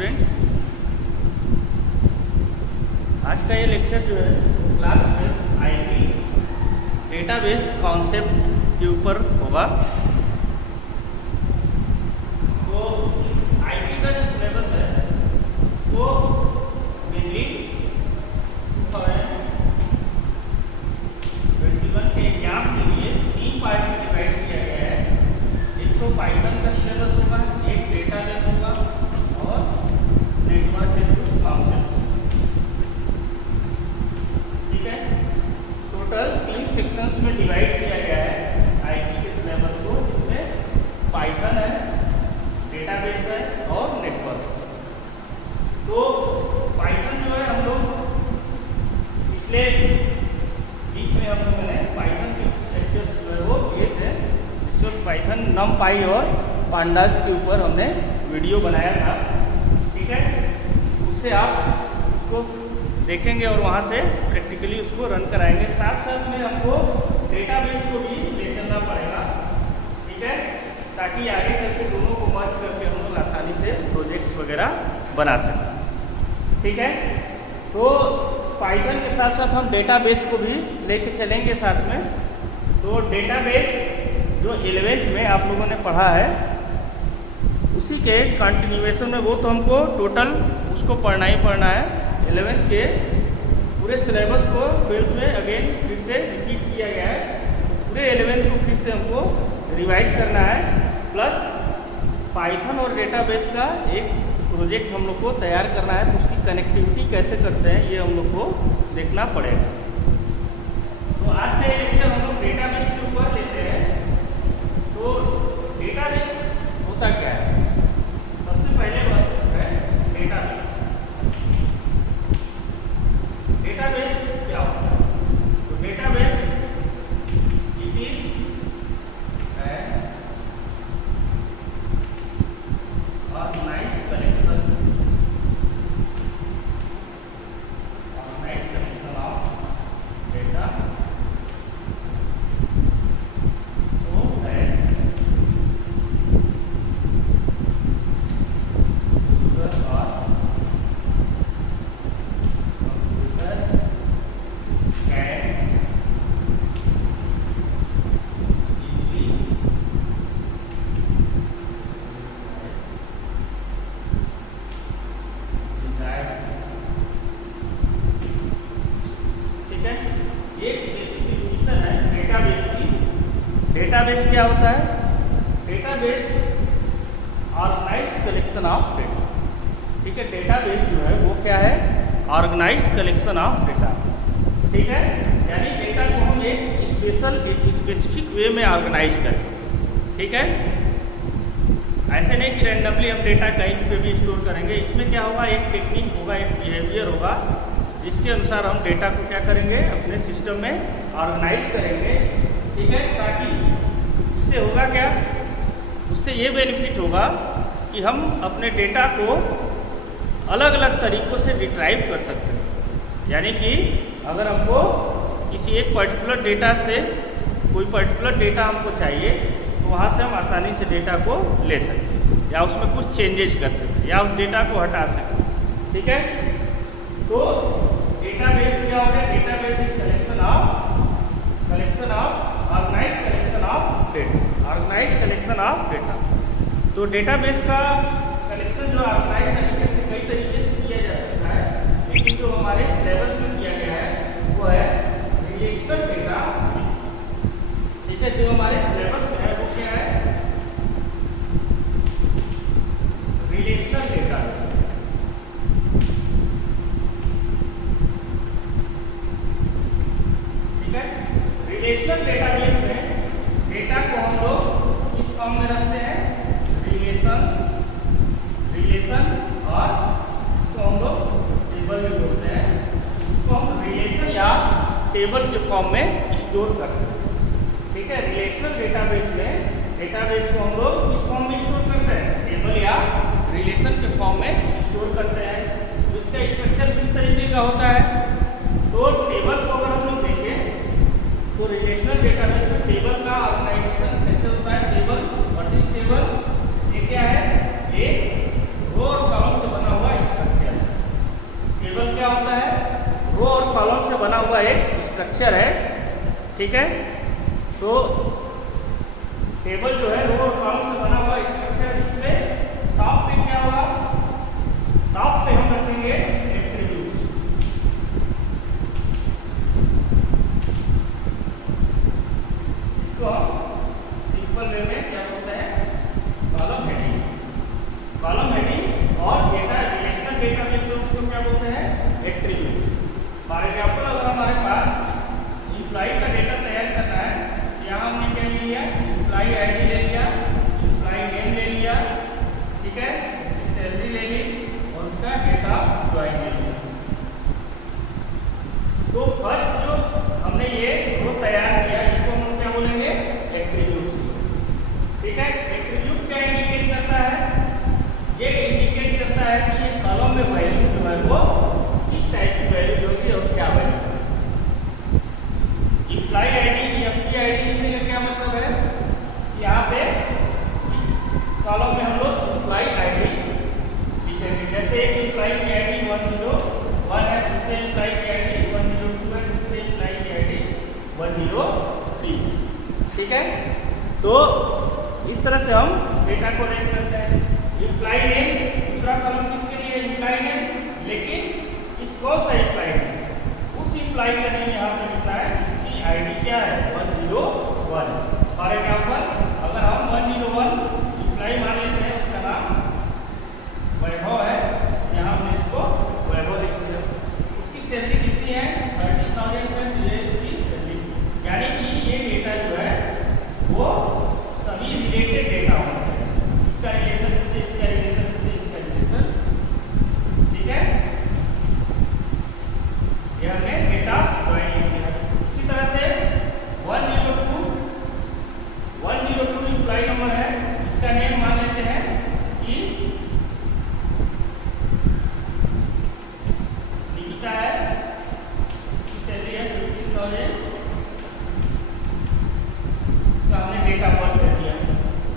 Students, आज का ये लेक्चर जो है class test IP database concept के ऊपर होगा। तो आईपी का जो सिलेबस है वो मेनली 2021 के एग्जाम के लिए 3 पार्ट में डिवाइड किया गया है। एक तो पाइथन का सिलेबस होगा, एक डेटाबेस होगा और नेटवर्क के कुछ कॉन्सेप्ट। ठीक है, टोटल 3 सेक्शंस में डिवाइड किया गया है आईटी के सिलेबस को, जिसमें पाइथन है, डेटाबेस है और नेटवर्क। तो पाइथन जो है हम लोग पिछले वीक में हम लोगों ने पाइथन के कुछ लेक्चर्स जो है वो किए थे, जिसमें पाइथन नमपाई और पांडास के ऊपर हमने वीडियो बनाया था। ठीक है, उससे आप उसको देखेंगे और वहाँ से प्रैक्टिकली उसको रन कराएंगे। साथ साथ में हमको डेटाबेस को भी ले चलना पड़ेगा। ठीक है, ताकि आगे चल के दोनों को मर्ज करके हम लोग आसानी से प्रोजेक्ट्स वगैरह बना सकें। ठीक है, तो पाइथन के साथ साथ हम डेटाबेस को भी लेके चलेंगे साथ में। तो डेटाबेस जो 11th में आप लोगों ने पढ़ा है उसी के कंटिन्यूएशन में, वो तो हमको टोटल उसको पढ़ना ही पढ़ना है। 11th के पूरे सिलेबस को 12th में अगेन फिर से रिपीट किया गया है। तो पूरे 11th को फिर से हमको रिवाइज करना है, प्लस पाइथन और डेटाबेस का एक प्रोजेक्ट हम लोग को तैयार करना है। तो उसकी कनेक्टिविटी कैसे करते हैं ये हम लोग को देखना पड़ेगा। तो आज का लेक्चर हम लोग डेटाबेस के ऊपर लेते हैं। तो डेटाबेस होता क्या है? सबसे पहले बात है डेटाबेस। डेटाबेस क्या होता है? तो database it is organised collection of data database क्या होता है? Database organised collection of data. ठीक है, डेटाबेस जो है वो क्या है? Organised collection of data. ठीक है, यानी डेटा को हम एक स्पेसिफिक वे में ऑर्गेनाइज करें। ठीक है, ऐसे नहीं कि रैंडमली हम डेटा कहीं पे भी स्टोर करेंगे। इसमें क्या होगा? एक टेक्निक होगा, एक बिहेवियर होगा, जिसके अनुसार हम डेटा को क्या करेंगे? अपने सिस्टम में ऑर्गेनाइज करेंगे। ठीक है, ताकि उससे होगा क्या? उससे ये बेनिफिट होगा कि हम अपने डेटा को अलग अलग तरीक़ों से रिट्राइव कर सकते हैं। यानी कि अगर हमको किसी एक पर्टिकुलर डेटा से कोई पर्टिकुलर डेटा हमको चाहिए, तो वहाँ से हम आसानी से डेटा को ले सकते हैं, या उसमें कुछ चेंजेज कर सकते हैं, या उस डेटा को हटा सकते हैं। ठीक है, तो डेटाबेस क्या होगा? Database is collection of organised collection of data. Organised collection of data. तो डेटाबेस का कलेक्शन जो ऑर्गेनाइज्ड तरीके से कई तरीके से किया जा सकता है, लेकिन जो हमारे सिलेबस में किया गया है वो है रिलेशनल डेटा। ठीक है, जो हमारे सिलेबस में है वो क्या है? Relational data. ठीक है, रिलेशनल डेटाबेस में डेटा को हम लोग किस फॉर्म में रखते हैं? रिलेशन, और इसको हम लोग टेबल में जोड़ते हैं। इसको हम रिलेशन या टेबल के फॉर्म में स्टोर करते हैं। ठीक है, रिलेशनल डेटाबेस में डेटाबेस को हम लोग किस फॉर्म में स्टोर करते हैं? टेबल या रिलेशन के फॉर्म में स्टोर करते हैं। तो इसका स्ट्रक्चर किस तरीके का होता है? तो टेबल को अगर हम लोग देखें तो रिलेशनल डेटाबेस में टेबल का ऑर्गेनाइजेशन कैसे होता है? Table, what is table? ये क्या है? एक रो और कॉलम से बना होता है, रो और कॉलम से बना हुआ एक स्ट्रक्चर है, ठीक है। तो टेबल जो है रो और कॉलम से बना हुआ स्ट्रक्चर, इसमें टॉप पे क्या होगा, टॉप पे हम रखेंगे एट्रीब्यूट्स। इसको हम सिंपल वे में क्या बोलते हैं, कॉलम हेडिंग। कॉलम हेडिंग और डेटा रिलेशनल डेटाबेस में उसको क्या बोलते हैं, एट्रीब्यूट। फॉर एग्जांपल अगर हमारे पास एम्प्लॉय का डेटा तैयार करना है, यहाँ हमने क्या ले लिया, एम्प्लॉय आईडी ले लिया, एम्प्लॉय नेम ले लिया, ठीक है, सैलरी ले ली और उसका डेटा एम्प्लॉय ले लिया। तो फर्स्ट जो हमने ये रो तैयार किया, इसको हम क्या बोलेंगे, एट्रीब्यूट्स, ठीक है। एट्रीब्यूट क्या इंडिकेट करता है, ये इंडिकेट करता है कि ये कॉलम में वैल्यू जो है वो किस टाइप की वैल्यू होगी और क्या value. Employ ID, employ ID लिखने का क्या मतलब है, यहाँ पे इस कॉलम में हम लोग एम्प्लॉय आईडी लिखेंगे। जैसे एक एम्प्लॉय की आईडी 101 है, दूसरे एम्प्लॉय की आईडी 102 है, दूसरे एम्प्लॉय की आईडी 103, ठीक है। तो इस तरह से हम डेटा को रेट करते हैं। एम्प्लॉय नेम, दूसरा कॉलम किसके लिए, एम्प्लॉय नेम, लेकिन इस कौन सा एम्प्लॉय नेम, उस एम्प्लॉय का नेम यहाँ पे लिखा है जिसकी आईडी क्या है, 101। फॉर एग्जांपल अगर हम 101 एम्प्लॉय मान लेते हैं, उसका नाम वैभव है, यहाँ हमने इसको वैभव लिख दिया। उसकी सैलरी कितनी है, 30,000 है, उसकी सैलरी, यानी कि ये डेटा जो है वो सभी रिलेटेड डेटा होना चाहिए। इसका रिलेशन इससे, इसका रिलेशन इससे, इसका रिलेशन, ठीक है। ये हमने डेटा ड्राइंग किया। इसी तरह से 102 एम्प्लॉय नंबर है, इसका नेम मान लेते हैं कि निकिता है, इसकी सैलरी है 15,000, इसका हमने डेटा बर्थ कर दिया,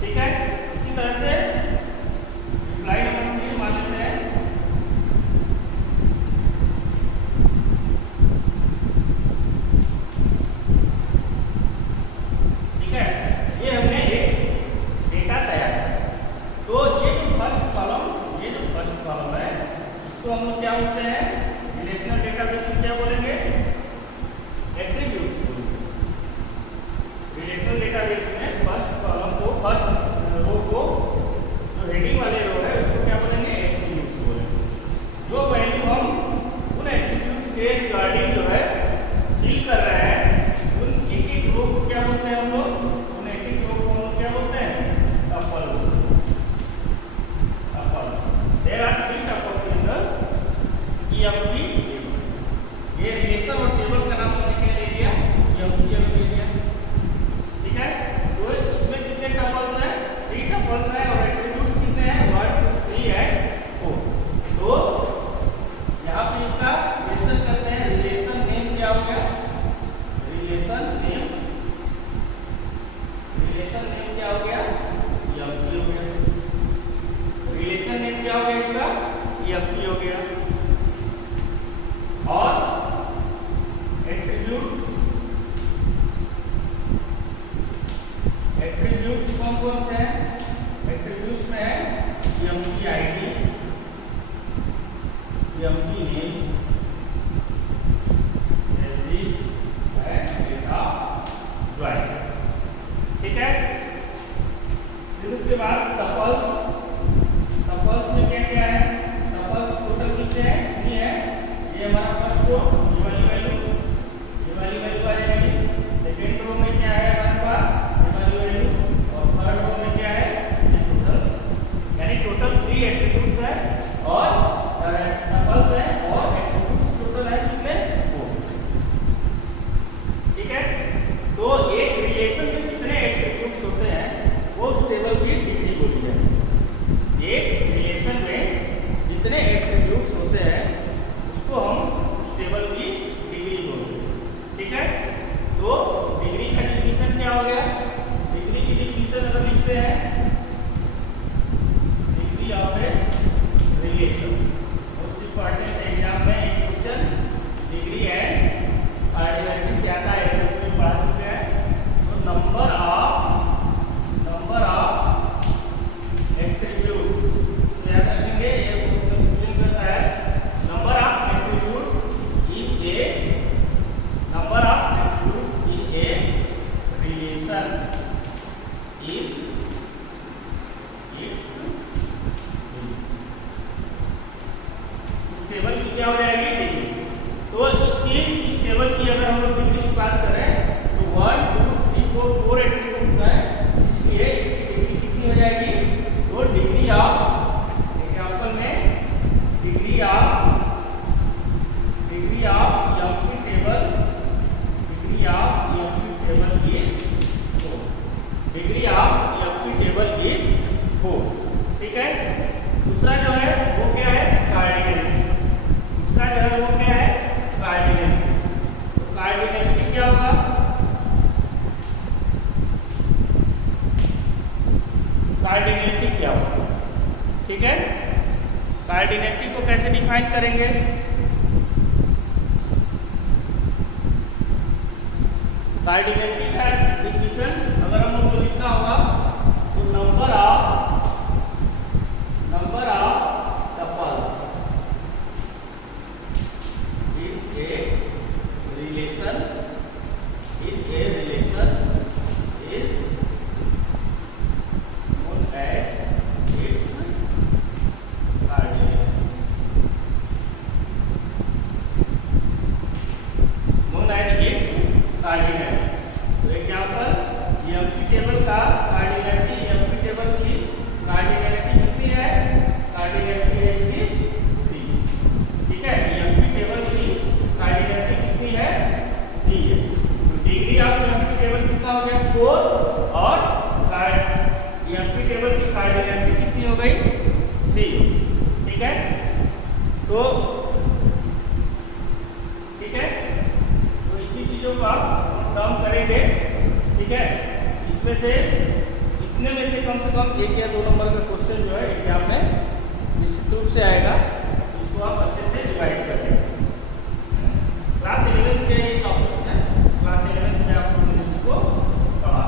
ठीक है। इसी तरह से एम्प्लॉय नंबर 3 मान लेते हैं, ठीक है। ये हमने एक डेटा तैयार किया। तो ये जो फर्स्ट कॉलम है, इसको हम लोग क्या बोलते हैं, रिलेशनल डेटाबेस में क्या बोलेंगे, एट्रीब्यूट्स। रिलेशनल डेटाबेस में फर्स्ट कॉलम को, फर्स्ट रो को, जो हेडिंग वाले रो है उसको क्या बोलेंगे, एट्रीब्यूट्स बोलेंगे। जो वैल्यू हम उन एट्रीब्यूट्स के रिगार्डिंग जो है फिल कर रहे हैं, उन एक रो को क्या बोलते हैं हम लोग, उन एक रो को हम लोग क्या बोलते हैं, tuple. There are 3 tuples in the EMP table. ये रिलेशन और टेबल का नाम हमने क्या ले लिया, EMP ले लिया, ठीक है। तो इसमें कितने टपल्स हैं, 3 टपल्स हैं, और एट्रीब्यूट्स कितने हैं, 1 2 3 है 4। तो यहाँ पे इसका रिलेशन करते हैं। रिलेशन नेम क्या हो गया, रिलेशन नेम क्या हो गया, EMP हो गया। रिलेशन नेम क्या हो गया इसका, EMP हो गया। और एट्रीब्यूट्स कौन कौन से हैं, एट्रीब्यूट्स में है EMP ID, EMP name, salary and data drive, ठीक है। फिर उसके बाद टपल्स में क्या क्या है, टपल्स टोटल कितने हैं, कितनी है, ये हमारा फर्स्ट रो, ये वाली वैल्यू आ जाएगी। सेकेंड रो में क्या है हमारे पास, ये वाली वैल्यू, और थर्ड रो में क्या है, ये टोटल, यानी टोटल 3 एट्रीब्यूट्स है और टपल्स है, और एट्रीब्यूट्स टोटल है कितने, 4, ठीक है। तो एक रिलेशन में कितने एट्रीब्यूट्स होते हैं वो उस टेबल की डिग्री बोली जाती है। एक रिलेशन में जितने एट्रीब्यूट्स होते हैं उसको हम उस टेबल की कार्डिनलिटी क्या होगा। ठीक है, कार्डिनलिटी को कैसे डिफाइन करेंगे? कार्डिनलिटी का डिफिनेशन अगर हम लोग को लिखना होगा तो number of tuple in a relation is known as its cardinality। known as its cardinality। तो एग्जाम्पल, एम्प्टी टेबल का कार्डिनलिटी, एम्प्टी टेबल की कार्डिनलिटी कितनी है? कार्डिनलिटी है इसकी 3। ठीक है, एम्प्टी टेबल की कार्डिनलिटी कितनी है? 3 है। तो डिग्री ऑफ एम्प्टी टेबल कितना हो गया? 4 और एम्प्टी टेबल की कार्डिनलिटी कितनी हो गई? 3। ठीक है, तो इतनी चीजों को आप काम करेंगे। ठीक है, इसमें से इतने में से कम 1 या 2 नंबर का क्वेश्चन जो है एग्जाम में निश्चित रूप से आएगा। इसको आप अच्छे से रिवाइज कर लेंगे। क्लास 11 के टॉपिक्स हैं, क्लास 11 में आप लोगों ने इसको पढ़ा।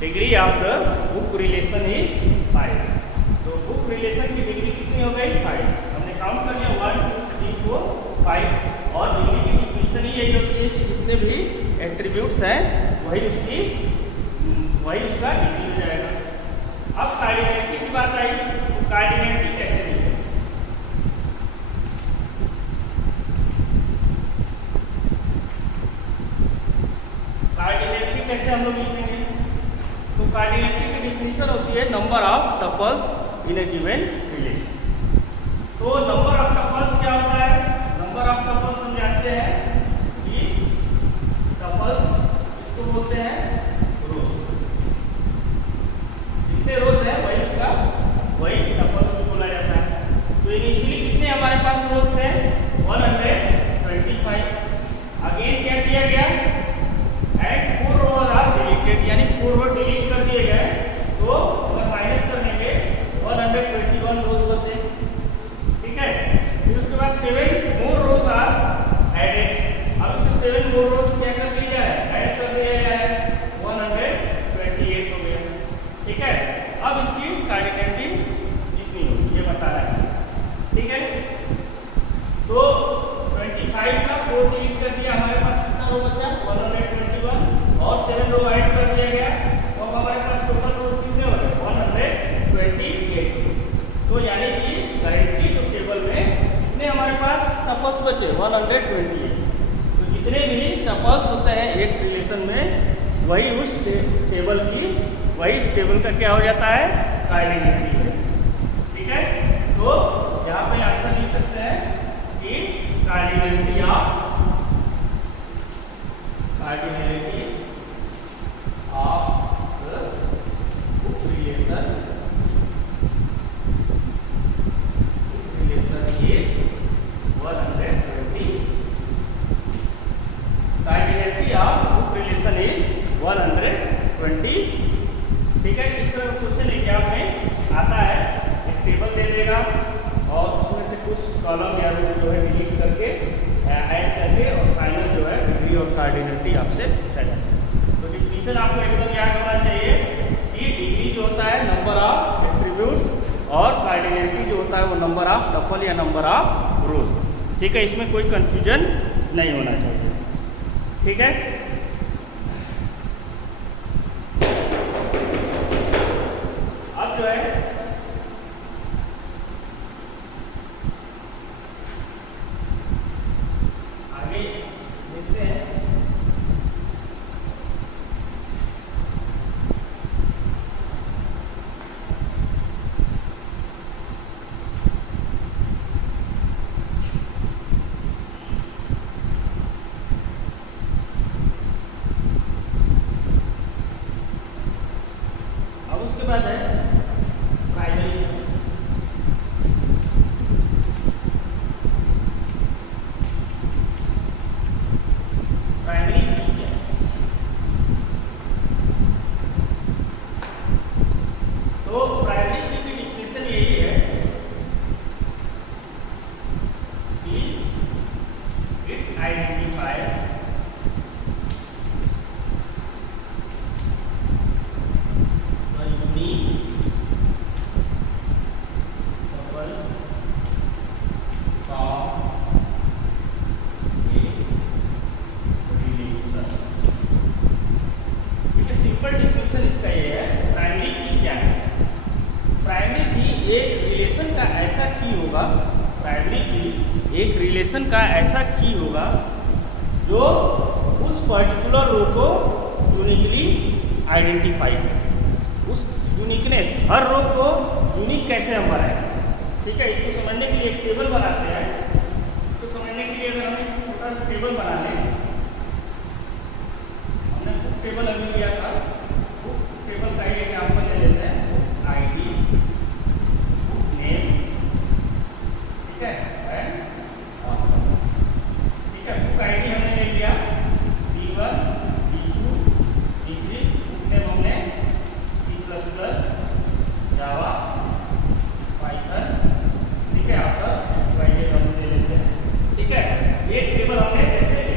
Degree of the book relation is 5। तो बुक रिलेशन की डिग्री कितनी हो गई? 5। हमने काउंट कर लिया 1 2 3 4 5। और डिग्री की डिफिनेशन ही यही होती है कि जितने भी एट्रीब्यूट्स हैं वही उसका डिग्री हो जाएगा। अब कार्डिनलिटी की बात आई, कार्डिनलिटी कैसे लिखें। कार्डिनलिटी कैसे हम लोग लिखेंगे? तो कार्डिनलिटी की डिफिनेशन होती है number of tuples in A given relation. तो नंबर ऑफ टपल्स क्या होता है? नंबर ऑफ टपल्स हम जानते हैं कि टपल्स इसको बोलते हैं रोज। जितने रोज है वही टपल्स को बोला जाता है। तो इनिशियली कितने हमारे पास रोज थे? 125। अगेन क्या किया गया? एंड 4 रोज आर डिलीटेड, यानी 4 रोज डिलीट कर दिए गए। तो अगर माइनस करने के 121 रोज बचे। ठीक है, फिर उसके बाद 7 मोर रोज आर एडेड। अब इसमें 7 मोर रोज क्या कर दिया है? ऐड कर दिया गया है, 128 हो गया। ठीक है, अब इसकी कार्डिनलिटी कितनी होगी ये बता रहा है। ठीक है, तो 25 का 4 डिलीट कर दिया, हमारे पास कितना रो बचा? 121 और 7 रो ऐड कर दिया गया। तो अब हमारे पास टोटल रोज कितने हो गए? 128। तो यानी कि करेंटली तो टेबल में कितने हमारे पास टपल्स बचे? 128। तो जितने भी टपल्स होते हैं एक रिलेशन में, वही उस टेबल का क्या हो जाता है? कार्डिनलिटी। ठीक है, तो यहाँ पे आंसर लिख सकते हैं कि cardinality of relation is 120। Cardinality of relation is 120। ठीक है, इस तरह क्वेश्चन एग्जाम में आता है, एक टेबल दे देगा और उसमें से कुछ कॉलम या रो जो है डिलीट करके ऐड करके और फाइनल जो है डिग्री और कार्डिनलिटी आपसे पूछा जाता है। तो डिफिनेशन आपको एकदम याद होना चाहिए कि डिग्री जो होता है नंबर ऑफ एट्रीब्यूट्स और कार्डिनलिटी जो होता है वो नंबर ऑफ टपल या नंबर ऑफ रोज। ठीक है, इसमें कोई कंफ्यूजन नहीं होना चाहिए। ठीक है, अब जो है आगे देखते हैं। अब उसके बाद है प्राइमरी। प्राइमरी की क्या है? तो प्राइमरी की डिफिनेशन यही है कि इट आइडेंटिफाइज एक रिलेशन का ऐसा की होगा जो उस पर्टिकुलर रो को यूनिकली आइडेंटिफाई करे। उस यूनिकनेस, हर रो को यूनिक कैसे हम बनाए। ठीक है, इसको समझने के लिए एक टेबल बनाते हैं। इसको समझने के लिए अगर हमें छोटा सा टेबल बना लें, हमने बुक टेबल अभी लिया था, बुक टेबल का ही एग्जाम्पल ले लेते हैं। आईडी, बुक नेम, ठीक है, ठीक है, बुक आईडी हमने ले लिया, B1, B2, B3, book name हमने C++, जावा, पाइथन, ठीक है, आप XYZ हम ले लेते हैं। ठीक है, एक टेबल हमने ऐसे ले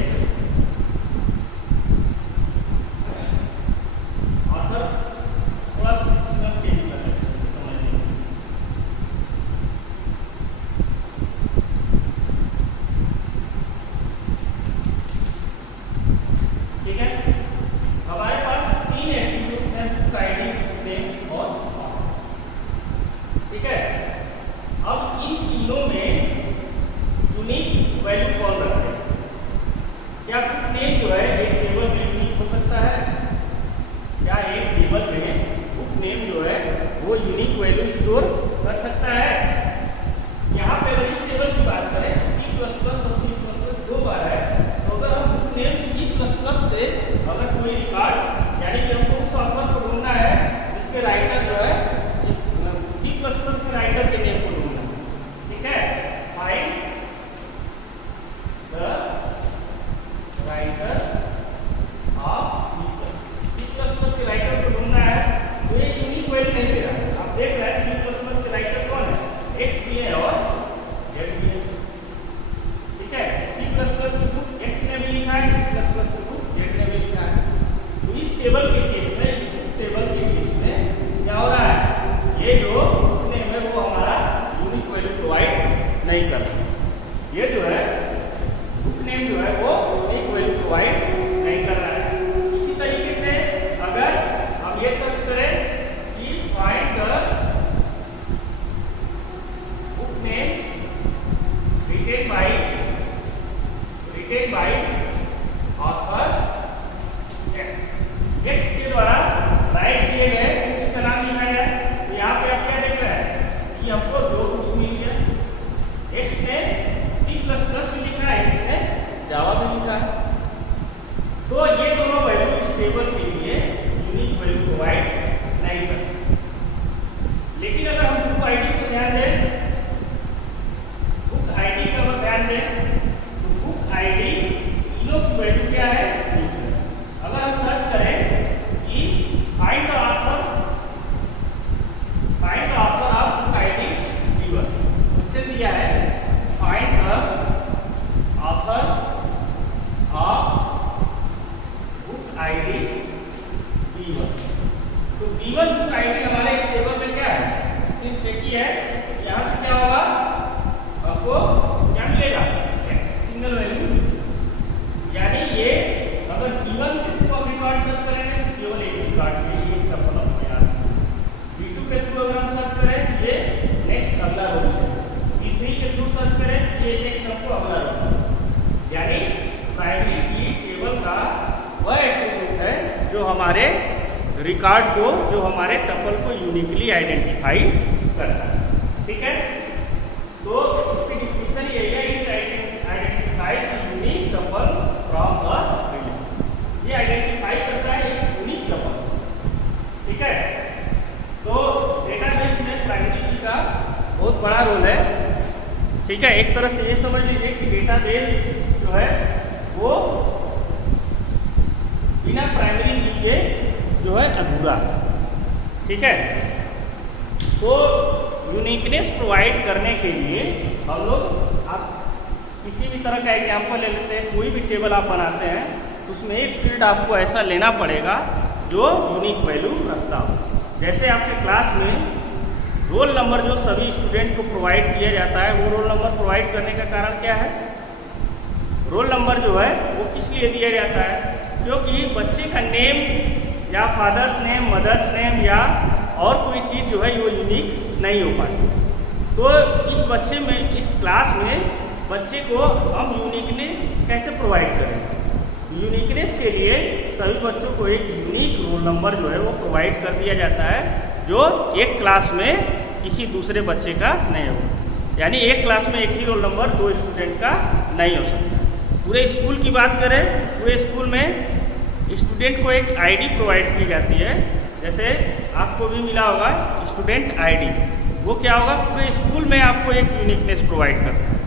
हमारे रिकॉर्ड को, जो हमारे टपल को यूनिकली आइडेंटिफाई करता है। ठीक है, तो इसकी डिफिनेशन यही है, it identify unique tuple from the relation. ये आइडेंटिफाई करता है एक यूनिक टपल। ठीक है, तो डेटाबेस में प्राइमरी की का बहुत बड़ा रोल है। ठीक है, एक तरह से ये समझ लीजिए कि डेटाबेस जो है वो बिना प्राइमरी की के जो है अधूरा। ठीक है, तो यूनिकनेस प्रोवाइड करने के लिए हम लोग, आप किसी भी तरह का एग्जाम्पल ले लेते हैं, कोई भी टेबल आप बनाते हैं तो उसमें एक फील्ड आपको ऐसा लेना पड़ेगा जो यूनिक वैल्यू रखता हो। जैसे आपके क्लास में रोल नंबर जो सभी स्टूडेंट को प्रोवाइड किया जाता है, वो रोल नंबर प्रोवाइड करने का कारण क्या है? रोल नंबर जो है वो किस लिए दिया जाता है? क्योंकि बच्चे का नेम या फादर्स नेम, मदर्स नेम या और कोई चीज़ जो है वो यूनिक नहीं हो पाती। तो इस बच्चे में, इस क्लास में बच्चे को हम यूनिकनेस कैसे प्रोवाइड करें? यूनिकनेस के लिए सभी बच्चों को एक यूनिक रोल नंबर जो है वो प्रोवाइड कर दिया जाता है, जो एक क्लास में किसी दूसरे बच्चे का नहीं हो। यानी एक क्लास में एक ही रोल नंबर दो स्टूडेंट का नहीं हो सकता। पूरे स्कूल की बात करें, पूरे स्कूल में स्टूडेंट को एक आईडी प्रोवाइड की जाती है। जैसे आपको भी मिला होगा स्टूडेंट आईडी, वो क्या होगा? पूरे स्कूल में आपको एक यूनिकनेस प्रोवाइड करता है।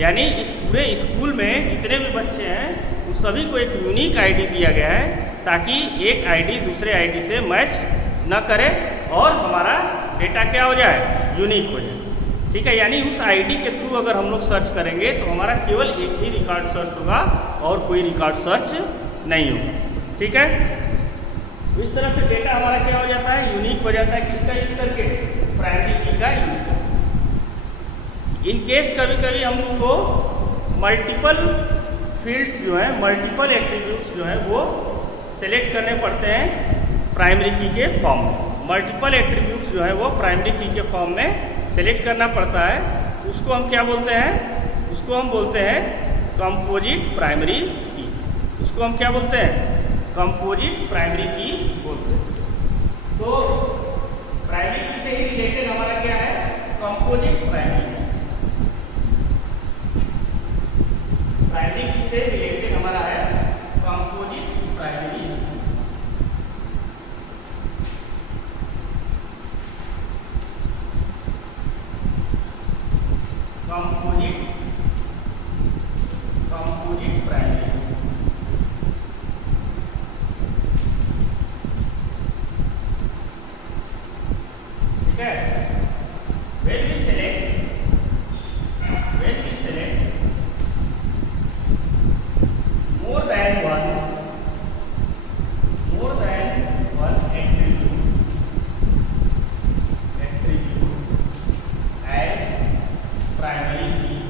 यानी इस पूरे स्कूल में जितने भी बच्चे हैं उन सभी को एक यूनिक आईडी दिया गया है, ताकि एक आईडी दूसरे आईडी से मैच न करे और हमारा डेटा क्या हो जाए? यूनिक हो जाए। ठीक है, यानी उस आईडी के थ्रू अगर हम लोग सर्च करेंगे तो हमारा केवल एक ही रिकॉर्ड सर्च होगा और कोई रिकॉर्ड सर्च नहीं होगा। ठीक है, इस तरह से डेटा हमारा क्या हो जाता है? यूनिक हो जाता है। किसका यूज करके? प्राइमरी की का यूज करके। इन केस कभी कभी हम लोग को मल्टीपल फील्ड्स जो है, मल्टीपल एट्रीब्यूट्स जो है वो सेलेक्ट करने पड़ते हैं प्राइमरी की के फॉर्म में। मल्टीपल एट्रीब्यूट्स जो है वो प्राइमरी की के फॉर्म में सेलेक्ट करना पड़ता है। उसको हम क्या बोलते हैं? उसको हम बोलते हैं कंपोजिट प्राइमरी की। उसको हम क्या बोलते हैं? कंपोजिट प्राइमरी की बोलते हैं। तो प्राइमरी की से ही रिलेटेड हमारा क्या है? कंपोजिट प्राइमरी की। प्राइमरी की से रिलेटेड हमारा है कंपोजिट प्राइमरी। Composite primary. ठीक है, when we select more than one attribute as primary key,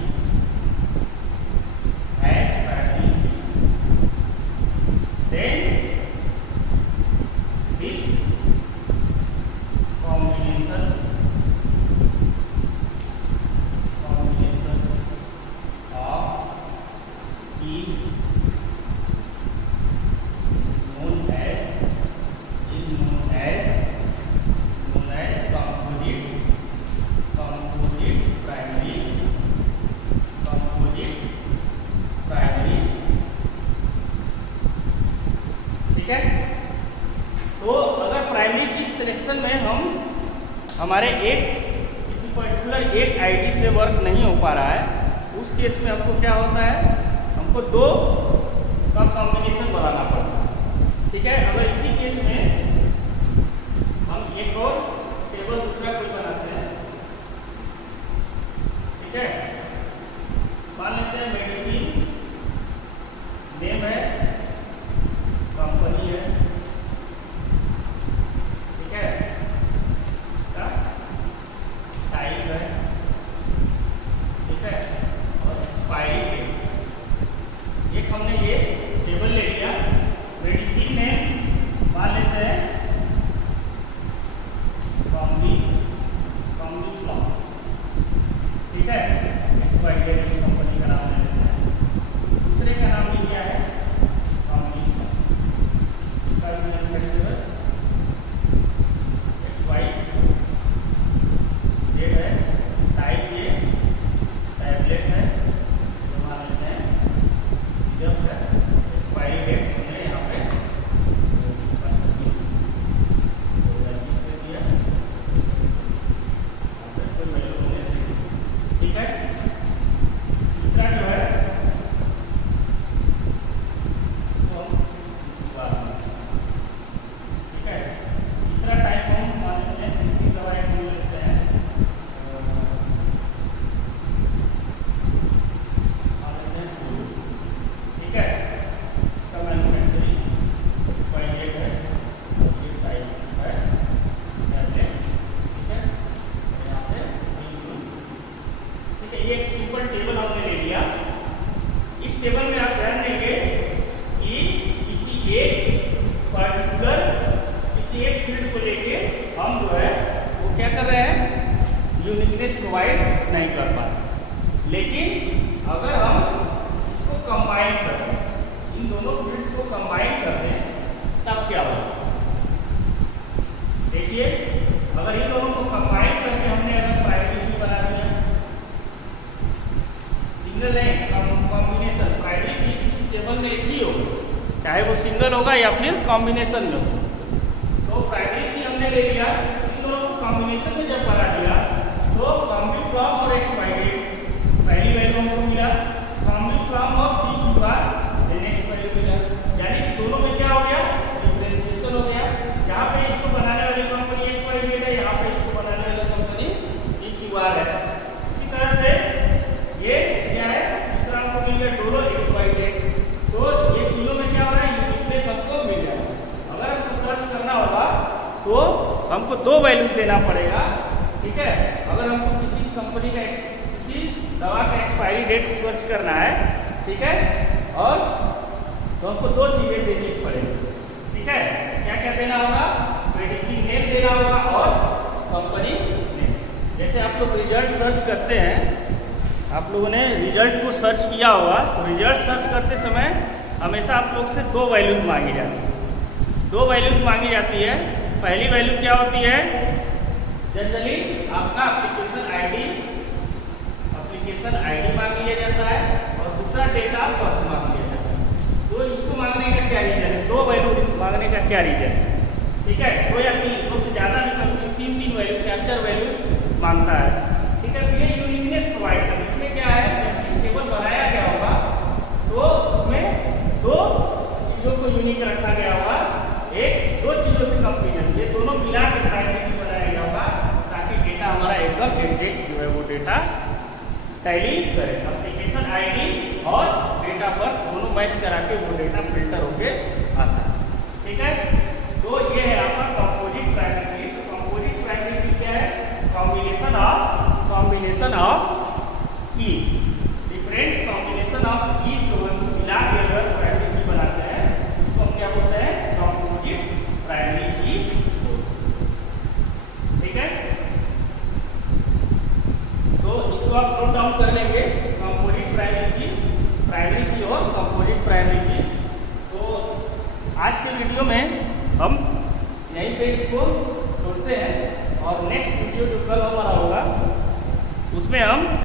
then this combination of keys known as composite primary। ठीक है, तो अगर प्राइमरी की सिलेक्शन में हमारे किसी पर्टिकुलर एक आईडी से वर्क नहीं हो पा रहा है, उस केस में हमको क्या होता है? हमको दो का कॉम्बिनेशन बनाना पड़ता है। ठीक है, अगर इसी केस में हम एक और टेबल दूसरा कोई बनाते हैं। ठीक है, मान लेते हैं मेडिसिन नेम है, कंपनी है। ठीक है, इसका टाइप है। ठीक है, और एक्सपायरी डेट। एक हमने ये टेबल ले लिया, मेडिसिन नेम मान लेते हैं कॉम्बी प्लॉट। ठीक है, एक्सपायरी डेट इस कंपनी का नाम ले लेते हैं। ठीक है, ये एक सिंपल टेबल हमने ले लिया। इस टेबल में आप ध्यान देंगे कि किसी एक फील्ड को लेके हम जो है वो क्या कर रहे हैं, यूनिकनेस प्रोवाइड नहीं कर पा रहे। लेकिन अगर हम इसको कंबाइन कर दें, इन दोनों फील्ड्स को कंबाइन कर दें, तब क्या होगा? देखिए, अगर इन दोनों को कंबाइन करके हमने अगर प्राइमरी की बना दिया, सिंगल लाइन कॉम्बिनेशन प्राइमरी की किसी टेबल में एक ही हो, चाहे वो सिंगल होगा या फिर कॉम्बिनेशन में हो। तो प्राइमरी की हमने ले लिया, इन दोनों को कॉम्बिनेशन में जब बना दिया तो कॉम्बिन फ्रॉम और एक्स बाइटेड पहली वैल्यू हमको मिला, कॉम्बिन फ्रॉम और P Q R next value मिला। यानी कि दोनों में क्या हो गया, डिफरेंशिएशन हो गया। यहाँ पे इसको बनाने वाली कंपनी एक्स वाई जेड है, यहाँ पे इसको बनाने वाली कंपनी पी क्यू आर है। इसी तरह से ये क्या है, तीसरा हमको मिल गया दोनों एक्स वाई जेड। तो ये तीनों में क्या हो रहा है, यूनिकनेस हमको मिल जाएगा। अगर हमको सर्च करना होगा तो हमको दो वैल्यू देना पड़ेगा, ठीक है। अगर हमको किसी कंपनी का किसी दवा का एक्सपायरी डेट सर्च करना है, ठीक है, और तो हमको दो चीजें देनी पड़ेगी, ठीक है। क्या क्या देना होगा, मेडिसिन नेम देना होगा और कंपनी नेम। जैसे आप लोग रिजल्ट सर्च करते हैं, आप लोगों ने रिजल्ट को सर्च किया होगा, तो रिजल्ट सर्च करते समय हमेशा आप लोग से दो वैल्यूज मांगी जाती है। दो वैल्यूज मांगी जाती है। पहली वैल्यू क्या होती है, जनरली आपका एप्लीकेशन आईडी मांग लिया जाता है और दूसरा डेटा ऑफ बर्थ मांग लिया जाता है। तो इसको मांगने का क्या रीजन है, दो वैल्यू मांगने का क्या रीजन है, ठीक है। दो या दो से ज्यादा भी तीन वैल्यू, चार वैल्यू मांगता है, ठीक है। तो ये यूनिकनेस प्रोवाइड कर, इसमें क्या है, जब टेबल बनाया गया होगा तो उसमें दो चीजों को यूनिक रखा गया होगा, एक दो चीजों से कंपेरिजन, ये दोनों मिला के प्राइमरी की बनाया गया होगा, ताकि डेटा हमारा एकदम एग्जैक्ट जो है वो डेटा टैली करे। एप्लीकेशन आईडी और डेटा पर दोनों मैच करा के वो डेटा फिल्टर होके आता है, ठीक है। तो ये है आपका कंपोजिट प्राइमरी। तो कंपोजिट प्राइमरी क्या है, कॉम्बिनेशन ऑफ की, डिफरेंट कॉम्बिनेशन ऑफ की जो मिला के अगर प्राइमरी की बनाते हैं उसको हम क्या बोलते हैं, कंपोजिट प्राइमरी की, ठीक है। तो इसको आप नोट डाउन कर लेंगे, कंपोजिट प्राइमरी की और कंपोजिट प्राइमरी की। तो आज के वीडियो में हम यहीं पे इसको छोड़ते हैं और नेक्स्ट वीडियो जो कल हमारा होगा उसमें हम